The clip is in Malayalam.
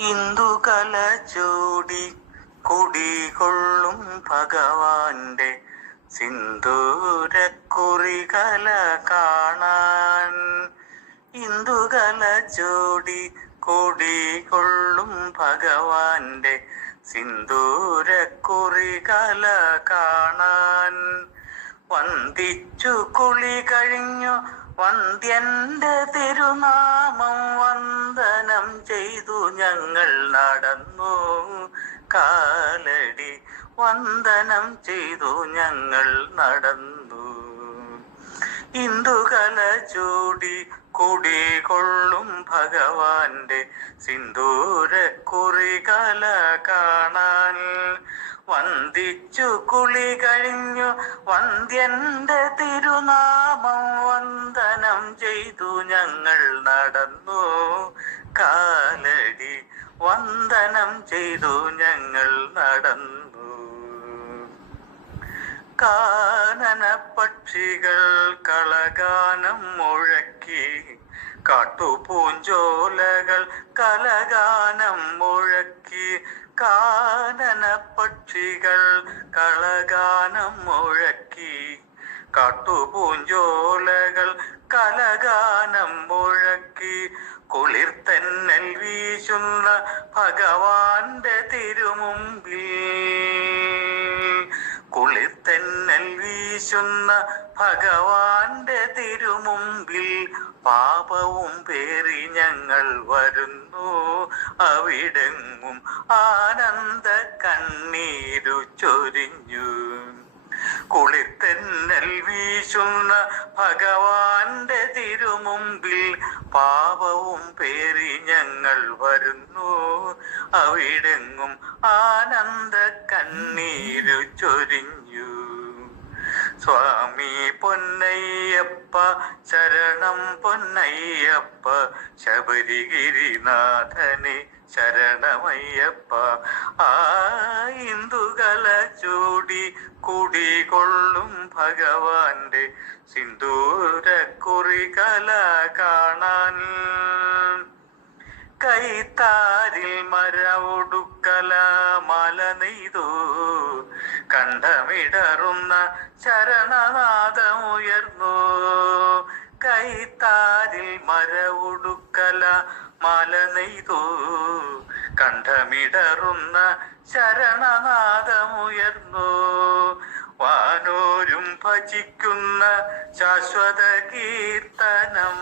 ഇന്ദുകല ചൂടി കുടികൊള്ളും ഭഗവാന്റെ സിന്ദൂരക്കുറികല കാണാൻ. ഇന്ദുകല ചൂടി കുടികൊള്ളും ഭഗവാന്റെ സിന്ദൂരക്കുറികല കാണാൻ. വന്ദിച്ചു കുളി കഴിഞ്ഞു വന്ദ്യന്റെ തിരുനാമം വന്ദനം ചെയ്തു ഞങ്ങൾ നടന്നു കാലടി. വന്ദനം ചെയ്തു ഞങ്ങൾ നടന്നു. ഇന്ദുകല ചൂടി കുടികൊള്ളും ഭഗവാന്റെ സിന്ദൂരക്കുറികല കാണാൻ. വന്ദിച്ചു കുളി കഴിഞ്ഞു വന്ദ്യന്റെ തിരുനാമം വന്ദനം ചെയ്തു ഞങ്ങൾ നടന്നു കാലടി. വന്ദനം ചെയ്തു ഞങ്ങൾ നടന്നു. കാനന പക്ഷികൾ കളഗാനം മുഴക്കി, കാട്ടുപൂഞ്ചോലകൾ കലഗാനം മുഴക്കി. കാനന പക്ഷികൾ കളഗാനം മുഴക്കി, കാട്ടുപൂഞ്ചോലകൾ കലഗാനം മുഴക്കി. കുളിർത്തന്നൽ വീശുന്ന ഭഗവാന്റെ തിരുമുമ്പിൽ, കുളിർത്തന്നൽ വീശുന്ന ഭഗവാന്റെ തിരുമുമ്പിൽ പാപവും പേറി ഞങ്ങൾ വരുന്നു. അവിടെങ്ങും ആനന്ദ കണ്ണീരു ചൊരിഞ്ഞു. കുളിർത്തന്നൽ വീശുന്ന ഭഗവാന്റെ തിരുമുമ്പിൽ പാപവും പേറി ഞങ്ങൾ വരുന്നു. അവിടെങ്ങും ആനന്ദ കണ്ണീരു ചൊരിഞ്ഞു. സ്വാമി പൊന്നയ്യപ്പ ശരണം പൊന്നയ്യപ്പ, ശബരിഗിരിനാഥനെ ശരണമയ്യപ്പ. ആ ഇന്ദുകല ചൂടി കുടികൊള്ളും ഭഗവാന്റെ സിന്ദൂരക്കുറികല കാണാൻ. കൈത്താരിൽ മരവുടുക്കല മല നെയ്തു, കണ്ഠമിടറുന്ന ശരണനാദമുയർന്നു. കൈത്താരിൽ മരവുടുക്കല മല നെയ്തു, കണ്ഠമിടറുന്ന ശരണനാദമുയർന്നു. വാനോരും ഭജിക്കുന്ന ശാശ്വത കീർത്തനം